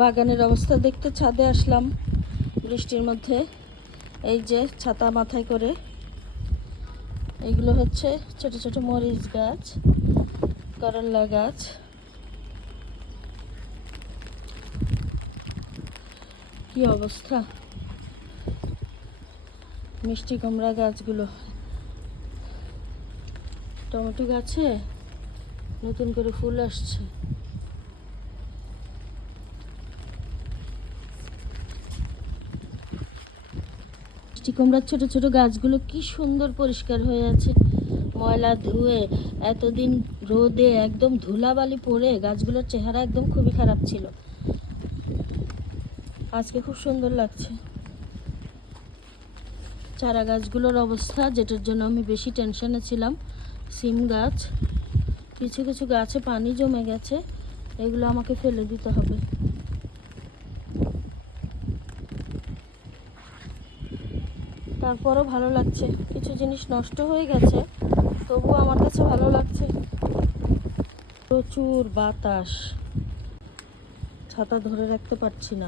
বাগানের অবস্থা দেখতে ছাদে আসলাম বৃষ্টির মধ্যে। এই যে ছাতা মাথায় করে, এইগুলো হচ্ছে ছোট ছোট মরিচ গাছ, করল্লা গাছ। কি অবস্থা! মিষ্টি কুমড়া গাছগুলো, টমেটো গাছে নতুন করে ফুল আসছে। মিষ্টি কুমড়ার ছোট ছোট গাছগুলো কি সুন্দর পরিষ্কার হয়ে আছে, ময়লা ধুয়ে এতদিন রোদে একদম ধুলাবালি পড়ে গাছগুলোর চেহারা একদম খুবই খারাপ ছিল, আজকে খুব সুন্দর লাগছে। চারা গাছগুলোর অবস্থা, যেটার জন্য আমি বেশি টেনশনে ছিলাম, সিম গাছ, কিছু কিছু গাছে পানি জমে গেছে, এগুলো আমাকে ফেলে দিতে হবে। তারপরও ভালো লাগছে, কিছু জিনিস নষ্ট হয়ে গেছে, তবুও আমার কাছে ভালো লাগছে। প্রচুর বাতাস, ছাতা ধরে রাখতে পারছি না।